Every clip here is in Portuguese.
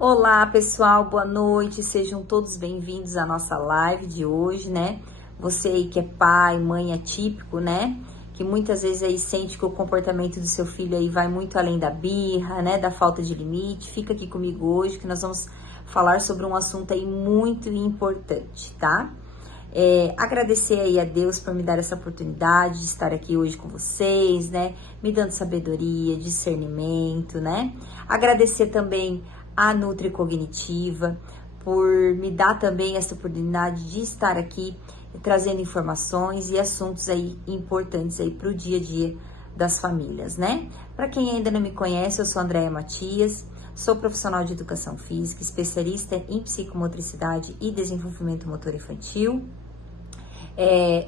Olá, pessoal, boa noite, sejam todos bem-vindos à nossa live de hoje, né? Você aí que é pai, mãe atípico, né? Que muitas vezes aí sente que o comportamento do seu filho aí vai muito além da birra, né? Da falta de limite, fica aqui comigo hoje que nós vamos falar sobre um assunto aí muito importante, tá? Agradecer aí a Deus por me dar essa oportunidade de estar aqui hoje com vocês, né? Me dando sabedoria, discernimento, né? Agradecer também a Nutri Cognitiva por me dar também essa oportunidade de estar aqui trazendo informações e assuntos aí importantes aí para o dia a dia das famílias, né? Para quem ainda não me conhece, eu sou Andréia Matias, sou profissional de educação física, especialista em psicomotricidade e desenvolvimento motor infantil.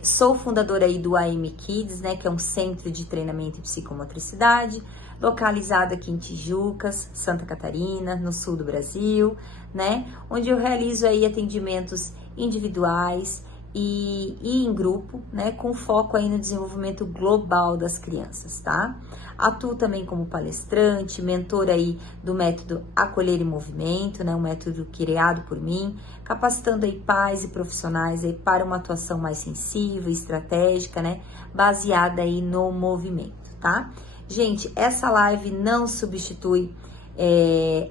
Sou fundadora aí do AM Kids, né, que é um centro de treinamento em psicomotricidade, localizado aqui em Tijucas, Santa Catarina, no sul do Brasil, né, onde eu realizo aí atendimentos individuais e em grupo, né, com foco aí no desenvolvimento global das crianças, tá? Atuo também como palestrante, mentora aí do método Acolher em Movimento, né, um método criado por mim, capacitando aí pais e profissionais aí para uma atuação mais sensível, estratégica, né, baseada aí no movimento, tá? Gente, essa live não substitui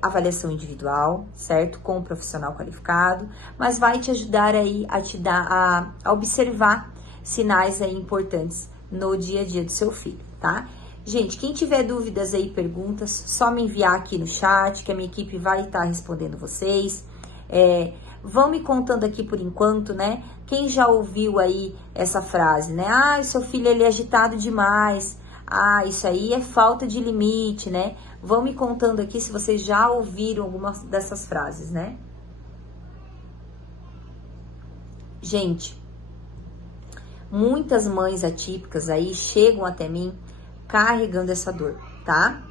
avaliação individual, certo? Com um profissional qualificado, mas vai te ajudar aí a observar sinais aí importantes no dia a dia do seu filho, tá? Gente, quem tiver dúvidas aí, perguntas, só me enviar aqui no chat, que a minha equipe vai estar respondendo vocês. Vão me contando aqui por enquanto, né? Quem já ouviu aí essa frase, né? Ah, o seu filho ele é agitado demais. Ah, isso aí é falta de limite, né? Vão me contando aqui se vocês já ouviram algumas dessas frases, né? Gente, muitas mães atípicas aí chegam até mim carregando essa dor, tá?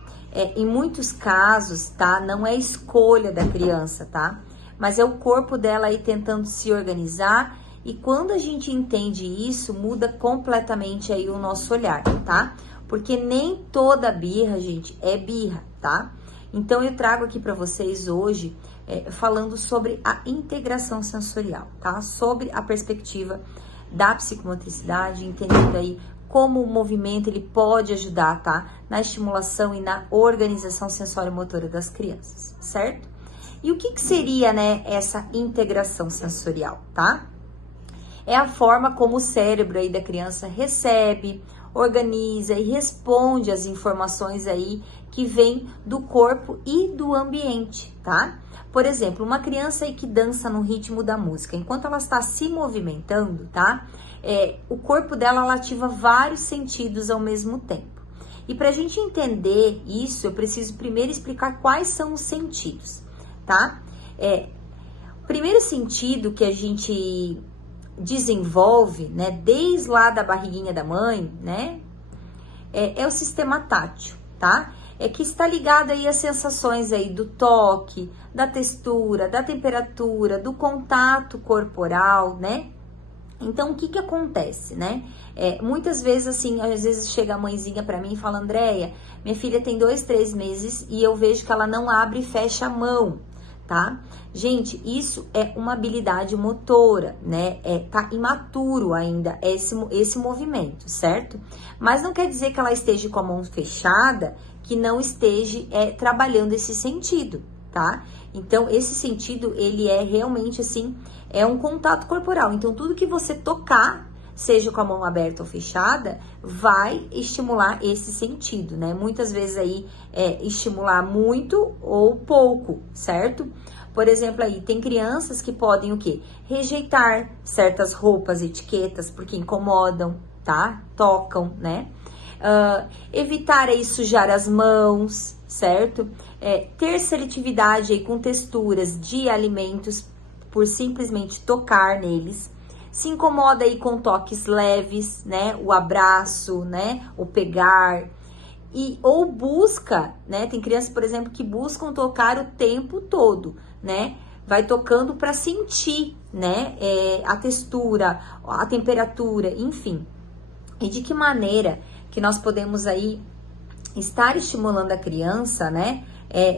Em muitos casos, tá? Não é escolha da criança, tá? Mas é o corpo dela aí tentando se organizar e quando a gente entende isso, muda completamente aí o nosso olhar, tá? Porque nem toda birra, gente, é birra, tá? Então, eu trago aqui para vocês hoje falando sobre a integração sensorial, tá? Sobre a perspectiva da psicomotricidade, entendendo aí como o movimento ele pode ajudar, tá? Na estimulação e na organização sensório-motora das crianças, certo? E o que seria, né, essa integração sensorial, tá? É a forma como o cérebro aí da criança recebe, organiza e responde às informações aí que vêm do corpo e do ambiente, tá? Por exemplo, uma criança aí que dança no ritmo da música, enquanto ela está se movimentando, tá? O corpo dela ela ativa vários sentidos ao mesmo tempo. E para a gente entender isso, eu preciso primeiro explicar quais são os sentidos, tá? O primeiro sentido que a gente desenvolve, né, desde lá da barriguinha da mãe, né, é o sistema tátil, tá? Que está ligado aí às sensações aí do toque, da textura, da temperatura, do contato corporal, né? Então, o que acontece, né? Muitas vezes, assim, às vezes chega a mãezinha pra mim e fala, Andréia, minha filha tem 2, 3 meses e eu vejo que ela não abre e fecha a mão, tá? Gente, isso é uma habilidade motora, né? Tá imaturo ainda esse movimento, certo? Mas não quer dizer que ela esteja com a mão fechada, que não esteja trabalhando esse sentido, tá? Então, esse sentido, ele é realmente, assim, é um contato corporal. Então, tudo que você tocar, seja com a mão aberta ou fechada, vai estimular esse sentido, né? Muitas vezes aí, estimular muito ou pouco, certo? Por exemplo, aí tem crianças que podem o quê? Rejeitar certas roupas, etiquetas, porque incomodam, tá? Tocam, né? Evitar aí sujar as mãos, certo? Ter seletividade aí com texturas de alimentos por simplesmente tocar neles. Se incomoda aí com toques leves, né? O abraço, né? O pegar. Ou busca, né? Tem crianças, por exemplo, que buscam tocar o tempo todo, né? Vai tocando para sentir, né? A textura, a temperatura, enfim. E de que maneira que nós podemos aí estar estimulando a criança, né?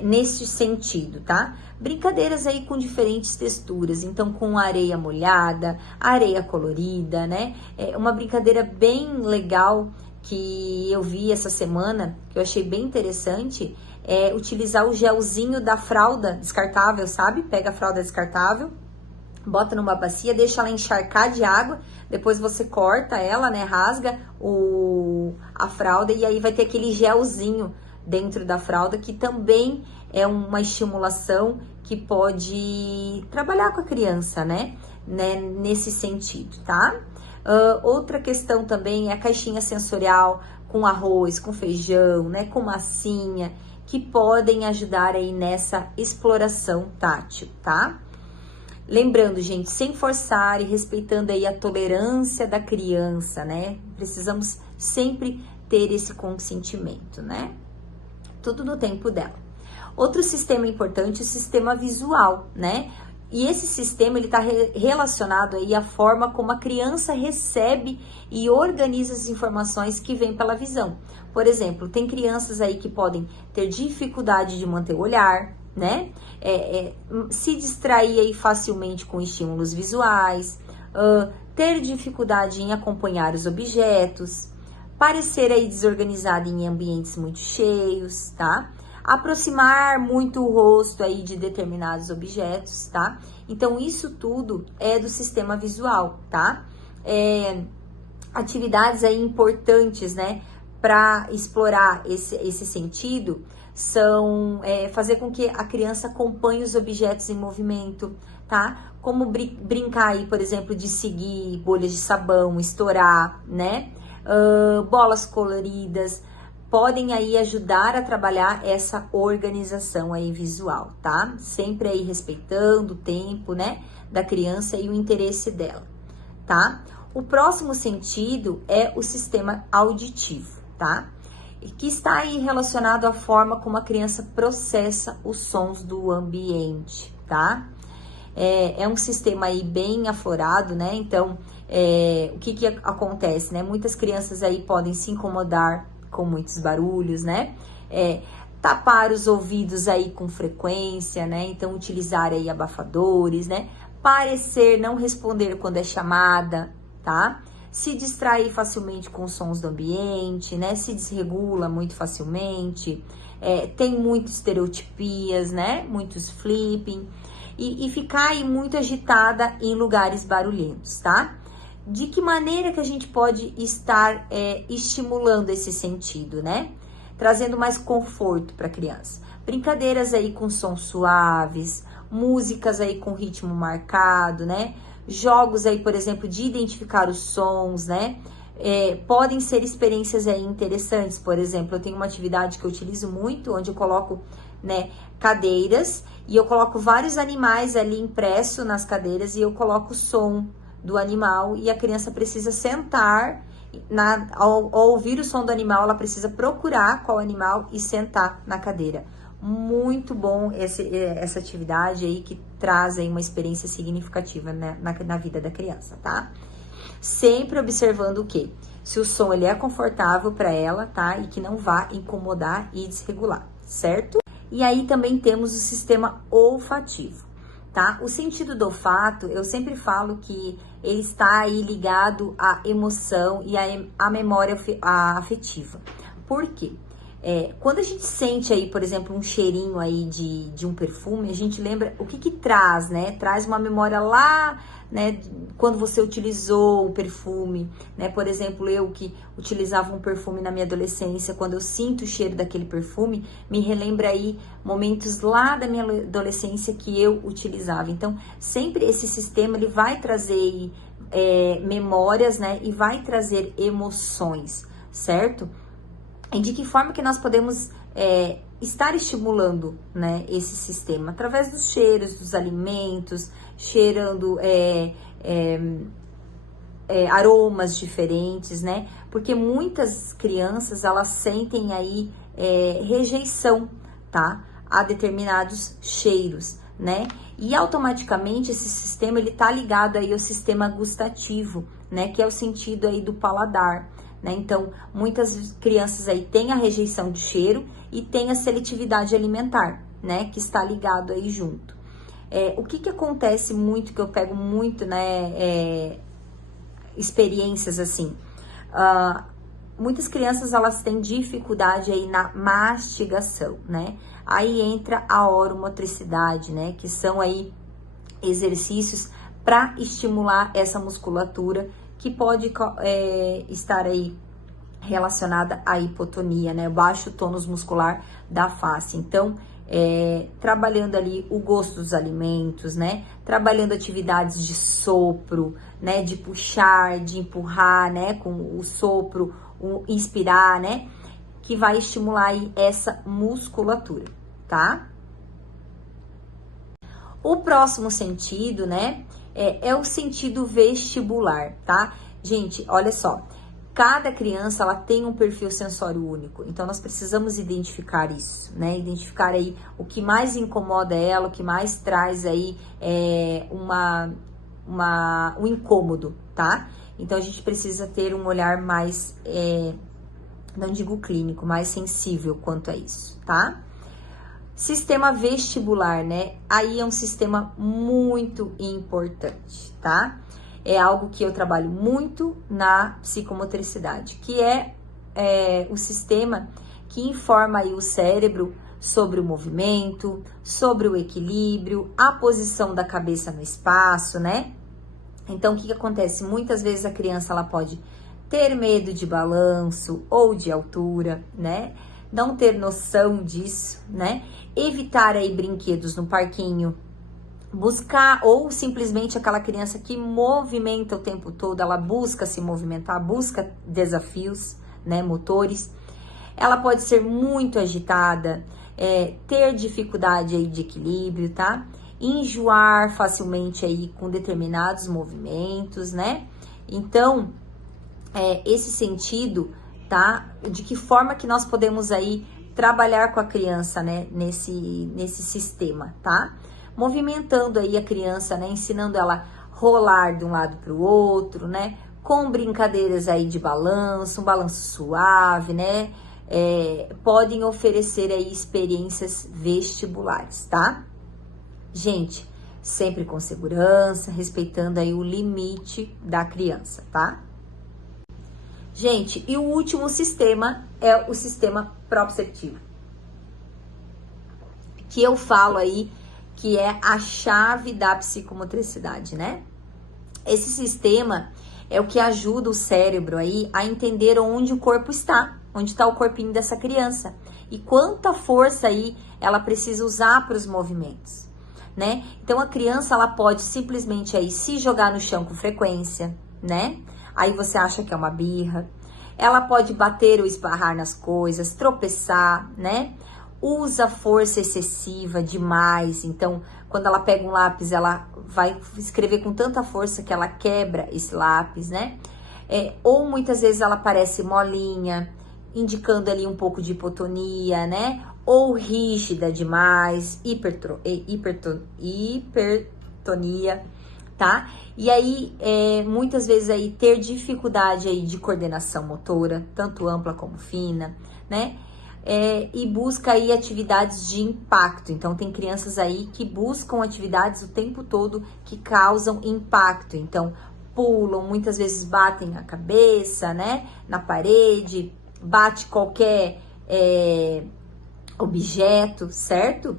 nesse sentido, tá? Brincadeiras aí com diferentes texturas, então com areia molhada, areia colorida, né? Uma brincadeira bem legal que eu vi essa semana, que eu achei bem interessante, é utilizar o gelzinho da fralda descartável, sabe? Pega a fralda descartável, bota numa bacia, deixa ela encharcar de água, depois você corta ela, né? Rasga a fralda e aí vai ter aquele gelzinho dentro da fralda, que também é uma estimulação que pode trabalhar com a criança, né? Nesse sentido, tá? Outra questão também é a caixinha sensorial com arroz, com feijão, né? Com massinha, que podem ajudar aí nessa exploração tátil, tá? Lembrando, gente, sem forçar e respeitando aí a tolerância da criança, né? Precisamos sempre ter esse consentimento, né? Tudo no tempo dela. Outro sistema importante é o sistema visual, né? E esse sistema, ele tá relacionado aí à forma como a criança recebe e organiza as informações que vêm pela visão. Por exemplo, tem crianças aí que podem ter dificuldade de manter o olhar, né? Se distrair aí facilmente com estímulos visuais, ter dificuldade em acompanhar os objetos, parecer aí desorganizado em ambientes muito cheios, tá? Aproximar muito o rosto aí de determinados objetos, tá? Então, isso tudo é do sistema visual, tá? Atividades aí importantes, né, para explorar esse sentido são fazer com que a criança acompanhe os objetos em movimento, tá? Como brincar aí, por exemplo, de seguir bolhas de sabão, estourar, né? Bolas coloridas, podem aí ajudar a trabalhar essa organização aí visual, tá? Sempre aí respeitando o tempo, né, da criança e o interesse dela, tá? O próximo sentido é o sistema auditivo, tá? Que está aí relacionado à forma como a criança processa os sons do ambiente, tá? É um sistema aí bem aflorado, né? Então, o que acontece, né? Muitas crianças aí podem se incomodar com muitos barulhos, né? Tapar os ouvidos aí com frequência, né? Então, utilizar aí abafadores, né? Parecer não responder quando é chamada, tá? Se distrair facilmente com os sons do ambiente, né? Se desregula muito facilmente, tem muitas estereotipias, né? Muitos flipping, e ficar aí muito agitada em lugares barulhentos, tá? De que maneira que a gente pode estar estimulando esse sentido, né? Trazendo mais conforto para a criança. Brincadeiras aí com sons suaves, músicas aí com ritmo marcado, né? Jogos aí, por exemplo, de identificar os sons, né? Podem ser experiências aí interessantes. Por exemplo, eu tenho uma atividade que eu utilizo muito, onde eu coloco, né, cadeiras e eu coloco vários animais ali impresso nas cadeiras e eu coloco o som do animal e a criança precisa sentar, ao ouvir o som do animal, ela precisa procurar qual animal e sentar na cadeira. Muito bom essa atividade aí, que traz aí uma experiência significativa, né, na vida da criança, tá? Sempre observando o quê? Se o som ele é confortável para ela, tá? E que não vá incomodar e desregular, certo? E aí também temos o sistema olfativo, tá? O sentido do olfato, eu sempre falo que ele está aí ligado à emoção e à memória afetiva. Por quê? Quando a gente sente aí, por exemplo, um cheirinho aí de um perfume, a gente lembra o que traz, né? Traz uma memória lá, né? Quando você utilizou o perfume, né? Por exemplo, eu que utilizava um perfume na minha adolescência, quando eu sinto o cheiro daquele perfume, me relembra aí momentos lá da minha adolescência que eu utilizava. Então, sempre esse sistema, ele vai trazer memórias, né? E vai trazer emoções, certo? E de que forma que nós podemos estar estimulando, né, esse sistema? Através dos cheiros, dos alimentos, cheirando aromas diferentes, né? Porque muitas crianças, elas sentem aí rejeição, tá? A determinados cheiros, né? E automaticamente esse sistema, ele tá ligado aí ao sistema gustativo, né? Que é o sentido aí do paladar, né? Então, muitas crianças aí têm a rejeição de cheiro e têm a seletividade alimentar, né? Que está ligado aí junto. O que acontece muito, que eu pego muito, né? Experiências assim. Muitas crianças, elas têm dificuldade aí na mastigação, né? Aí entra a oromotricidade, né? Que são aí exercícios para estimular essa musculatura que pode estar aí relacionada à hipotonia, né? Baixo tônus muscular da face. Então, trabalhando ali o gosto dos alimentos, né? Trabalhando atividades de sopro, né? De puxar, de empurrar, né? Com o sopro, o inspirar, né? Que vai estimular aí essa musculatura, tá? O próximo sentido, né? É o sentido vestibular, tá? Gente, olha só. Cada criança, ela tem um perfil sensório único, então nós precisamos identificar isso, né? Identificar aí o que mais incomoda ela, o que mais traz aí um incômodo, tá? Então a gente precisa ter um olhar mais, não digo clínico, mais sensível quanto a isso, tá? Sistema vestibular, né? Aí é um sistema muito importante, tá? É algo que eu trabalho muito na psicomotricidade, que é o sistema que informa aí o cérebro sobre o movimento, sobre o equilíbrio, a posição da cabeça no espaço, né? Então, o que acontece? Muitas vezes a criança, ela pode ter medo de balanço ou de altura, né? Não ter noção disso, né? Evitar aí brinquedos no parquinho, buscar, ou simplesmente aquela criança que movimenta o tempo todo, ela busca se movimentar, busca desafios, né, motores. Ela pode ser muito agitada, ter dificuldade aí de equilíbrio, tá? Enjoar facilmente aí com determinados movimentos, né? Então, esse sentido, tá? De que forma que nós podemos aí trabalhar com a criança, né? Nesse sistema, tá? Movimentando aí a criança, né? Ensinando ela a rolar de um lado para o outro, né? Com brincadeiras aí de balanço, um balanço suave, né? Podem oferecer aí experiências vestibulares, tá? Gente, sempre com segurança, respeitando aí o limite da criança, tá? Gente, e o último sistema é o sistema proprioceptivo, que eu falo aí que é a chave da psicomotricidade, né? Esse sistema é o que ajuda o cérebro aí a entender onde o corpo está, onde está o corpinho dessa criança e quanta força aí ela precisa usar para os movimentos, né? Então a criança, ela pode simplesmente aí se jogar no chão com frequência, né? Aí você acha que é uma birra. Ela pode bater ou esbarrar nas coisas, tropeçar, né? Usa força excessiva demais, então quando ela pega um lápis, ela vai escrever com tanta força que ela quebra esse lápis, né? Ou muitas vezes ela parece molinha, indicando ali um pouco de hipotonia, né? Ou rígida demais, hipertonia, tá? E aí, muitas vezes aí ter dificuldade aí de coordenação motora, tanto ampla como fina, né? E busca aí atividades de impacto. Então, tem crianças aí que buscam atividades o tempo todo que causam impacto. Então, pulam, muitas vezes batem a cabeça, né? Na parede, bate qualquer objeto, certo?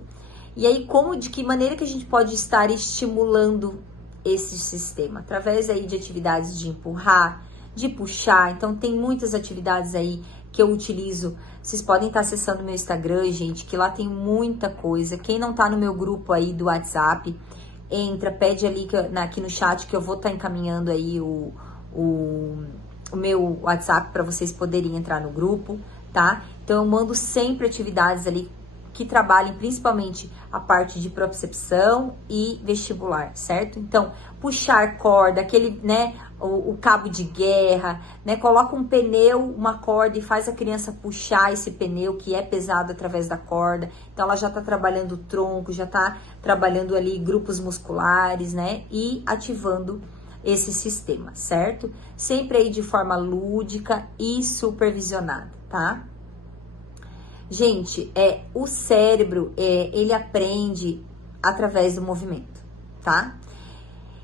E aí, de que maneira que a gente pode estar estimulando esse sistema? Através aí de atividades de empurrar, de puxar. Então, tem muitas atividades aí que eu utilizo. Vocês podem estar acessando meu Instagram, gente, que lá tem muita coisa. Quem não tá no meu grupo aí do WhatsApp, entra, pede ali aqui no chat que eu vou estar encaminhando aí o meu WhatsApp para vocês poderem entrar no grupo, tá? Então, eu mando sempre atividades ali que trabalhem principalmente a parte de propriocepção e vestibular, certo? Então, puxar corda, aquele, né, o cabo de guerra, né? Coloca um pneu, uma corda e faz a criança puxar esse pneu que é pesado através da corda. Então, ela já tá trabalhando o tronco, já tá trabalhando ali grupos musculares, né? E ativando esse sistema, certo? Sempre aí de forma lúdica e supervisionada, tá? Gente, o cérebro, ele aprende através do movimento, tá?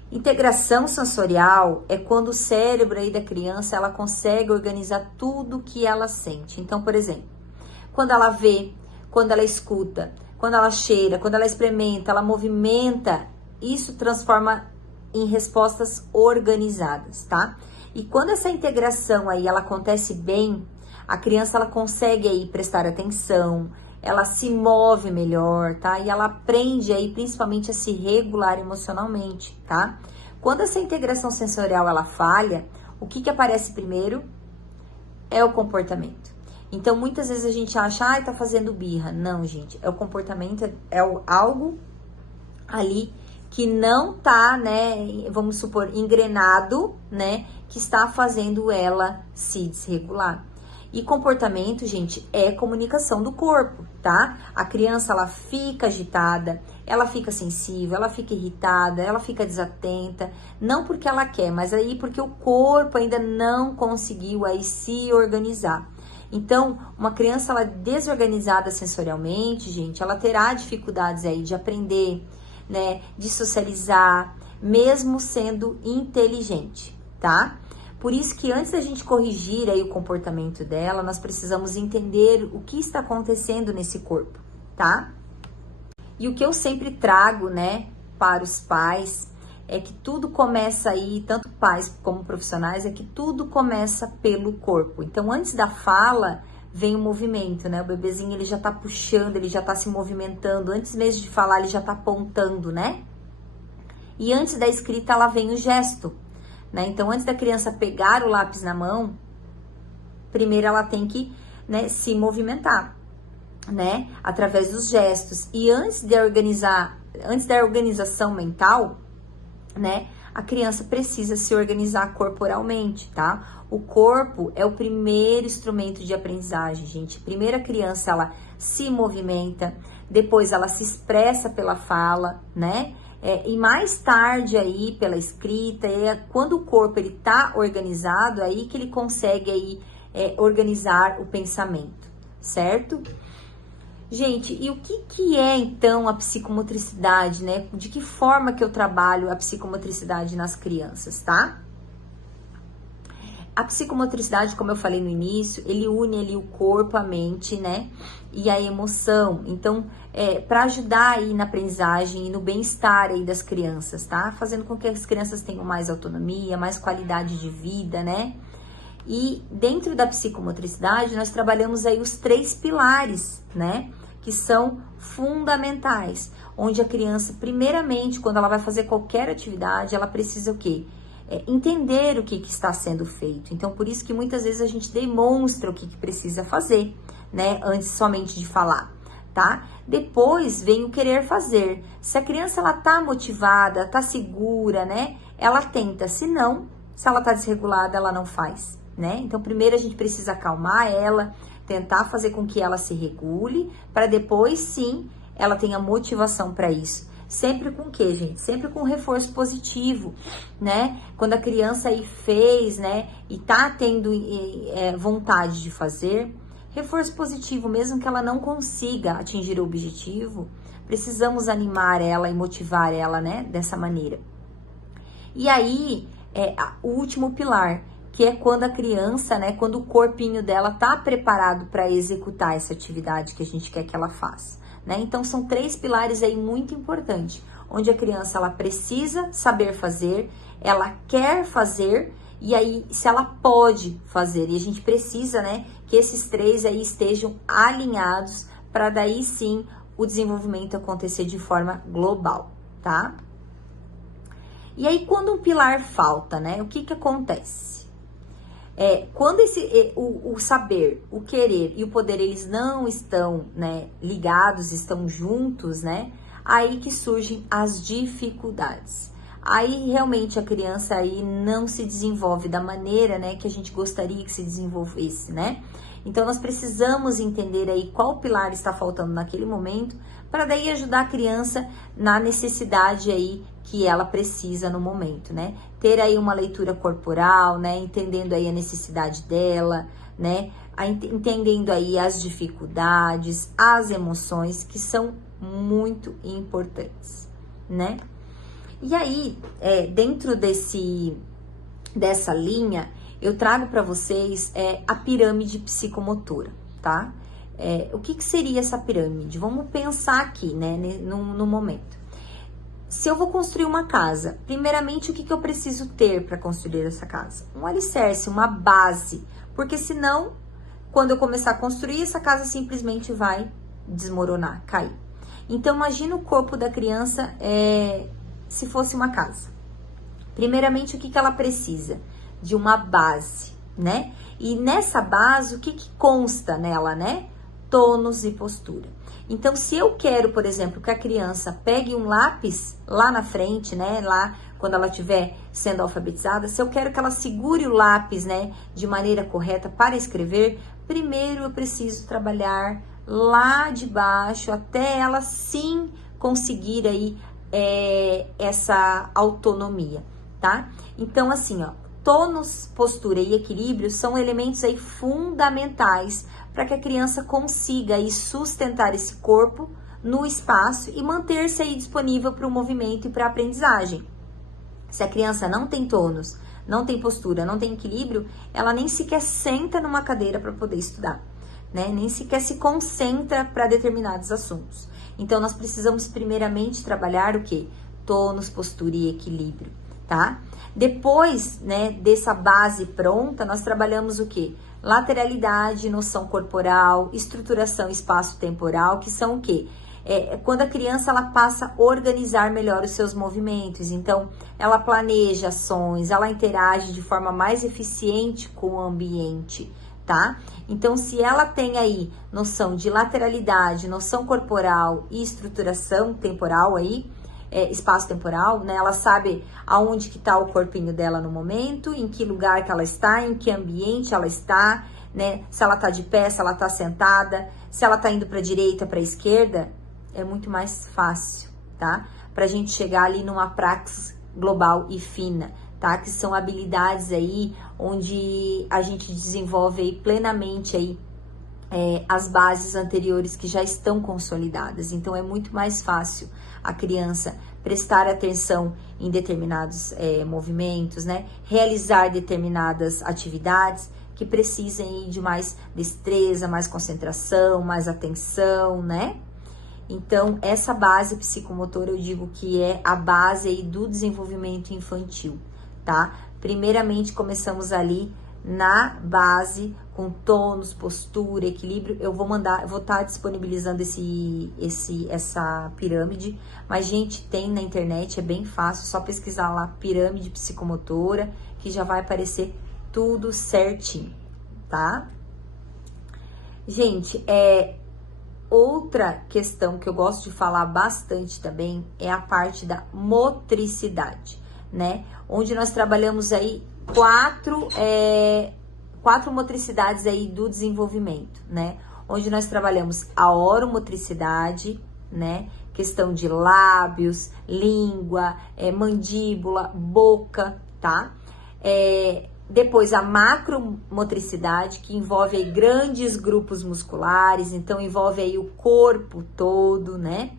Integração sensorial é quando o cérebro aí da criança, ela consegue organizar tudo que ela sente. Então, por exemplo, quando ela vê, quando ela escuta, quando ela cheira, quando ela experimenta, ela movimenta, isso transforma em respostas organizadas, tá? E quando essa integração aí, ela acontece bem, a criança, ela consegue aí prestar atenção, ela se move melhor, tá? E ela aprende aí principalmente a se regular emocionalmente, tá? Quando essa integração sensorial, ela falha, o que aparece primeiro? É o comportamento. Então, muitas vezes a gente acha, ai, tá fazendo birra. Não, gente, é o comportamento, algo ali que não tá, né, vamos supor, engrenado, né, que está fazendo ela se desregular. E comportamento, gente, é comunicação do corpo, tá? A criança, ela fica agitada, ela fica sensível, ela fica irritada, ela fica desatenta, não porque ela quer, mas aí porque o corpo ainda não conseguiu aí se organizar. Então, uma criança, ela desorganizada sensorialmente, gente, ela terá dificuldades aí de aprender, né, de socializar, mesmo sendo inteligente, tá? Por isso que antes da gente corrigir aí o comportamento dela, nós precisamos entender o que está acontecendo nesse corpo, tá? E o que eu sempre trago, né, para os pais, é que tudo começa aí, tanto pais como profissionais, é que tudo começa pelo corpo. Então, antes da fala, vem o movimento, né? O bebezinho, ele já tá puxando, ele já tá se movimentando. Antes mesmo de falar, ele já tá apontando, né? E antes da escrita, ela vem o gesto, né? Então, antes da criança pegar o lápis na mão, primeiro ela tem que, né, se movimentar, né? Através dos gestos. E antes da organização mental, né, a criança precisa se organizar corporalmente, tá? O corpo é o primeiro instrumento de aprendizagem, gente. Primeiro a criança, ela se movimenta, depois ela se expressa pela fala, né? E mais tarde aí, pela escrita, quando o corpo, ele tá organizado, aí que ele consegue aí organizar o pensamento, certo? Gente, e o que é então a psicomotricidade, né? De que forma que eu trabalho a psicomotricidade nas crianças, tá? A psicomotricidade, como eu falei no início, ele une ali o corpo, a mente, né? E a emoção. Então, para ajudar aí na aprendizagem e no bem-estar aí das crianças, tá? Fazendo com que as crianças tenham mais autonomia, mais qualidade de vida, né? E dentro da psicomotricidade, nós trabalhamos aí os 3 pilares, né? Que são fundamentais. Onde a criança, primeiramente, quando ela vai fazer qualquer atividade, ela precisa o quê? Entender o que está sendo feito. Então, por isso que muitas vezes a gente demonstra o que precisa fazer, né? Antes somente de falar, tá? Depois vem o querer fazer. Se a criança, ela tá motivada, tá segura, né? Ela tenta. Se não, se ela tá desregulada, ela não faz, né? Então, primeiro a gente precisa acalmar ela, tentar fazer com que ela se regule, para depois, sim, ela tenha motivação para isso. Sempre com o quê, gente? Sempre com reforço positivo, né? Quando a criança aí fez, né, e tá tendo vontade de fazer, reforço positivo, mesmo que ela não consiga atingir o objetivo, precisamos animar ela e motivar ela, né, dessa maneira. E aí, o último pilar, que é quando a criança, né, quando o corpinho dela tá preparado para executar essa atividade que a gente quer que ela faça, né? Então, são 3 pilares aí muito importantes, onde a criança, ela precisa saber fazer, ela quer fazer, e aí, se ela pode fazer, e a gente precisa, né, que esses 3 aí estejam alinhados, para daí sim, o desenvolvimento acontecer de forma global, tá? E aí, quando um pilar falta, né, o que acontece? Quando o saber, o querer e o poder, eles não estão, né, ligados, estão juntos, né, aí que surgem as dificuldades. Aí realmente a criança aí não se desenvolve da maneira, né, que a gente gostaria que se desenvolvesse, né? Então nós precisamos entender aí qual pilar está faltando naquele momento, para daí ajudar a criança na necessidade aí que ela precisa no momento, né? Ter aí uma leitura corporal, né? Entendendo aí a necessidade dela, né? Entendendo aí as dificuldades, as emoções que são muito importantes, né? E aí, dentro dessa linha, eu trago para vocês a pirâmide psicomotora, tá? O que seria essa pirâmide? Vamos pensar aqui, né, no momento. Se eu vou construir uma casa, primeiramente, o que eu preciso ter para construir essa casa? Um alicerce, uma base, porque senão, quando eu começar a construir, essa casa simplesmente vai desmoronar, cair. Então, imagina o corpo da criança se fosse uma casa. Primeiramente, o que ela precisa? De uma base, né? E nessa base, o que consta nela, né? Tônus e postura. Então, se eu quero, por exemplo, que a criança pegue um lápis lá na frente, né? Lá, quando ela estiver sendo alfabetizada, se eu quero que ela segure o lápis, né? De maneira correta para escrever, primeiro eu preciso trabalhar lá de baixo até ela sim conseguir aí essa autonomia, tá? Então, assim, ó, tônus, postura e equilíbrio são elementos aí fundamentais para que a criança consiga aí sustentar esse corpo no espaço e manter-se aí disponível para o movimento e para a aprendizagem. Se a criança não tem tônus, não tem postura, não tem equilíbrio, ela nem sequer senta numa cadeira para poder estudar, né? Nem sequer se concentra para determinados assuntos. Então, nós precisamos primeiramente trabalhar o quê? Tônus, postura e equilíbrio, tá? Depois, né, dessa base pronta, nós trabalhamos o quê? Lateralidade, noção corporal, estruturação espaço-temporal, que são o quê? Quando a criança ela passa a organizar melhor os seus movimentos. Então, ela planeja ações, ela interage de forma mais eficiente com o ambiente, tá? Então, se ela tem aí noção de lateralidade, noção corporal e estruturação temporal aí, espaço-temporal, né? Ela sabe aonde que tá o corpinho dela no momento, em que lugar que ela está, em que ambiente ela está, né? Se ela tá de pé, se ela tá sentada, se ela tá indo para direita, para esquerda, é muito mais fácil, tá? Pra gente chegar ali numa praxis global e fina, tá? Que são habilidades aí onde a gente desenvolve aí plenamente aí as bases anteriores que já estão consolidadas. Então, é muito mais fácil a criança prestar atenção em determinados movimentos, né? Realizar determinadas atividades que precisem de mais destreza, mais concentração, mais atenção, né? Então, essa base psicomotora eu digo que é a base aí do desenvolvimento infantil, tá? Primeiramente, começamos ali na base com tônus, postura, equilíbrio. Eu vou estar disponibilizando essa pirâmide, mas gente, tem na internet, é bem fácil, só pesquisar lá pirâmide psicomotora, que já vai aparecer tudo certinho, tá? Gente, outra questão que eu gosto de falar bastante também é a parte da motricidade, né? Onde nós trabalhamos aí quatro motricidades aí do desenvolvimento, né? Onde nós trabalhamos a oromotricidade, né? Questão de lábios, língua, mandíbula, boca, tá? Depois a macromotricidade, que envolve aí grandes grupos musculares, então envolve aí o corpo todo, né?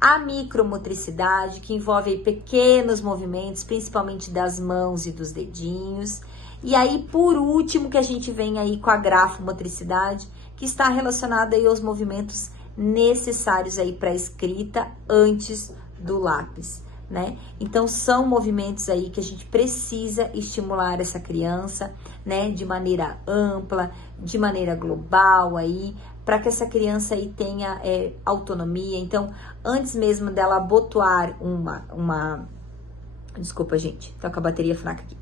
A micromotricidade, que envolve aí pequenos movimentos, principalmente das mãos e dos dedinhos. E aí, por último, que a gente vem aí com a grafomotricidade, que está relacionada aí aos movimentos necessários aí para a escrita antes do lápis, né? Então, são movimentos aí que a gente precisa estimular essa criança, né? De maneira ampla, de maneira global aí, para que essa criança aí tenha autonomia. Então, antes mesmo dela abotoar Desculpa, gente, tô com a bateria fraca aqui.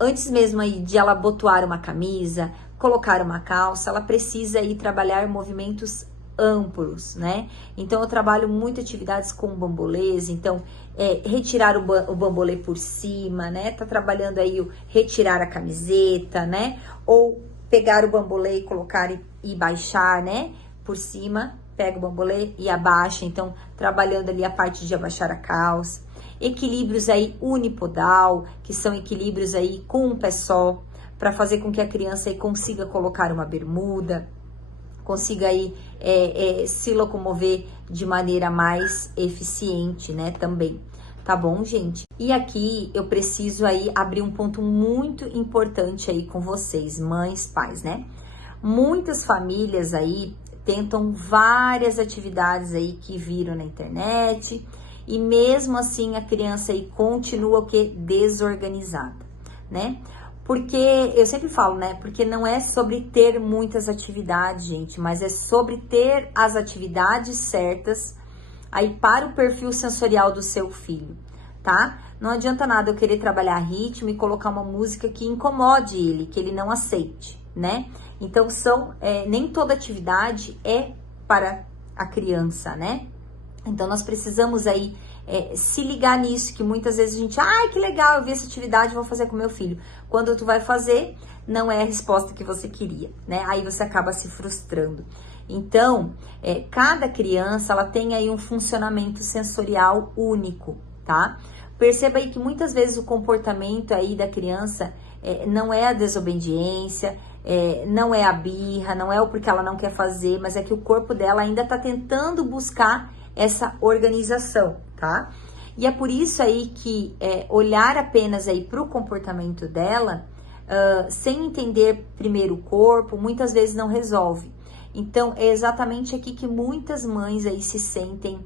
Antes mesmo aí de ela abotoar uma camisa, colocar uma calça, ela precisa aí trabalhar movimentos amplos, né? Então, eu trabalho muito atividades com bambolês, então, retirar o bambolê por cima, né? Tá trabalhando aí o retirar a camiseta, né? Ou pegar o bambolê e colocar e baixar, né? Por cima, pega o bambolê e abaixa, então, trabalhando ali a parte de abaixar a calça. equilíbrios aí unipodal, que são equilíbrios aí com um pé só, para fazer com que a criança aí consiga colocar uma bermuda, consiga aí se locomover de maneira mais eficiente, né, também. Tá bom, gente? E aqui eu preciso aí abrir um ponto muito importante aí com vocês, mães, pais, né? Muitas famílias aí tentam várias atividades aí que viram na internet e mesmo assim a criança aí continua o quê? Desorganizada, né? Porque, eu sempre falo, né? Porque não é sobre ter muitas atividades, gente, mas é sobre ter as atividades certas aí para o perfil sensorial do seu filho, tá? Não adianta nada eu querer trabalhar ritmo e colocar uma música que incomode ele, que ele não aceite, né? Então, nem toda atividade é para a criança, né? Então, nós precisamos aí se ligar nisso, que muitas vezes a gente, que legal, eu vi essa atividade, vou fazer com meu filho. Quando tu vai fazer, não é a resposta que você queria, né? Aí você acaba se frustrando. Então, cada criança, ela tem aí um funcionamento sensorial único, tá? Perceba aí que muitas vezes o comportamento aí da criança não é a desobediência, não é a birra, não é o porque ela não quer fazer, mas é que o corpo dela ainda tá tentando buscar essa organização, tá? E é por isso aí que olhar apenas aí para o comportamento dela, sem entender primeiro o corpo, muitas vezes não resolve. Então, é exatamente aqui que muitas mães aí se sentem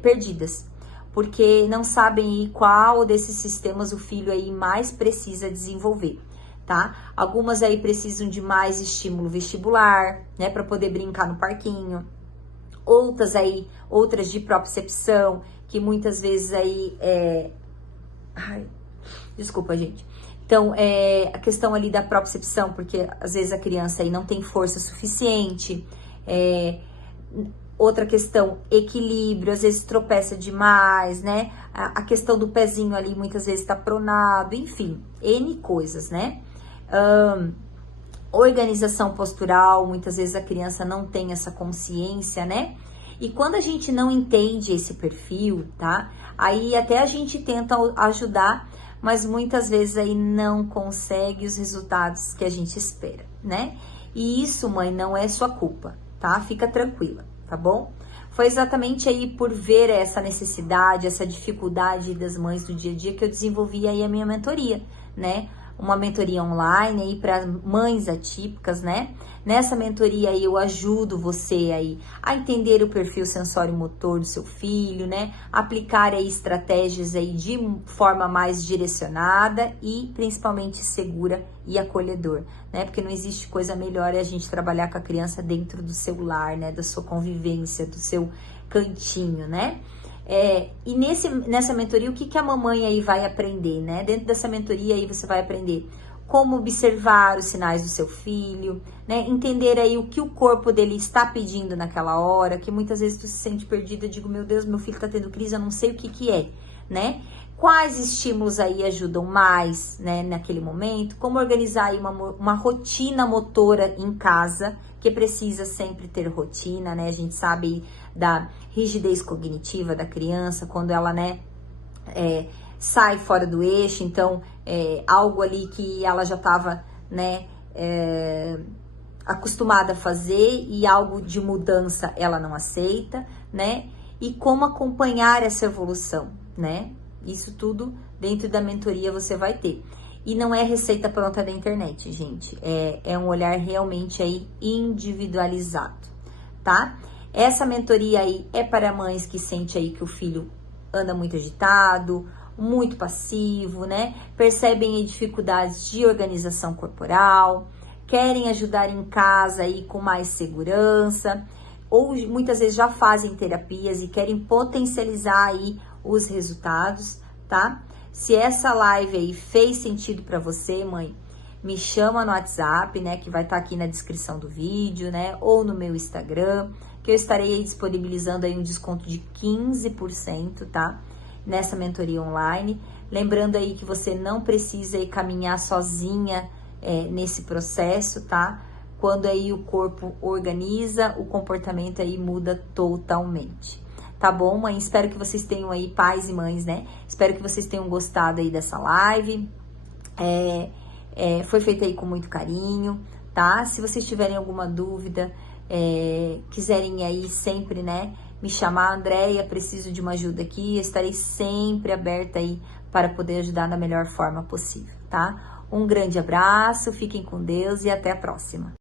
perdidas, porque não sabem aí qual desses sistemas o filho aí mais precisa desenvolver, tá? Algumas aí precisam de mais estímulo vestibular, né, para poder brincar no parquinho. Outras de propriocepção, que muitas vezes aí desculpa, gente. Então, a questão ali da propriocepção, porque às vezes a criança aí não tem força suficiente. Outra questão, equilíbrio, às vezes tropeça demais, né? A questão do pezinho ali muitas vezes tá pronado, enfim, N coisas, né? Organização postural, muitas vezes a criança não tem essa consciência, né? E quando a gente não entende esse perfil, tá? Aí até a gente tenta ajudar, mas muitas vezes aí não consegue os resultados que a gente espera, né? E isso, mãe, não é sua culpa, tá? Fica tranquila, tá bom? Foi exatamente aí por ver essa necessidade, essa dificuldade das mães do dia a dia que eu desenvolvi aí a minha mentoria, né? Uma mentoria online aí para mães atípicas, né? Nessa mentoria aí eu ajudo você aí a entender o perfil sensório-motor do seu filho, né? Aplicar aí estratégias aí de forma mais direcionada e principalmente segura e acolhedor, né? Porque não existe coisa melhor a gente trabalhar com a criança dentro do seu lar, né? Da sua convivência, do seu cantinho, né? E nessa mentoria, o que a mamãe aí vai aprender, né? Dentro dessa mentoria aí você vai aprender como observar os sinais do seu filho, né? Entender aí o que o corpo dele está pedindo naquela hora, que muitas vezes tu se sente perdida, digo, meu Deus, meu filho tá tendo crise, eu não sei o que é, né? Quais estímulos aí ajudam mais, né, naquele momento? Como organizar aí uma rotina motora em casa, que precisa sempre ter rotina, né? A gente sabe da rigidez cognitiva da criança, quando ela, né, sai fora do eixo, então, algo ali que ela já estava, né, acostumada a fazer e algo de mudança ela não aceita, né? E como acompanhar essa evolução, né? Isso tudo dentro da mentoria você vai ter. E não é receita pronta da internet, gente. É um olhar realmente aí individualizado, tá? Essa mentoria aí é para mães que sentem aí que o filho anda muito agitado, muito passivo, né? Percebem aí dificuldades de organização corporal, querem ajudar em casa aí com mais segurança, ou muitas vezes já fazem terapias e querem potencializar aí os resultados, tá? Se essa live aí fez sentido para você, mãe, me chama no WhatsApp, né, que vai estar aqui na descrição do vídeo, né, ou no meu Instagram, que eu estarei aí disponibilizando aí um desconto de 15%, tá? Nessa mentoria online. Lembrando aí que você não precisa aí caminhar sozinha nesse processo, tá? Quando aí o corpo organiza, o comportamento aí muda totalmente. tá bom, mãe? Espero que vocês tenham aí, pais e mães, né? Espero que vocês tenham gostado aí dessa live. Foi feita aí com muito carinho, tá? Se vocês tiverem alguma dúvida, quiserem aí sempre, né, me chamar, Andréia, preciso de uma ajuda aqui, estarei sempre aberta aí para poder ajudar da melhor forma possível, tá? Um grande abraço, fiquem com Deus e até a próxima.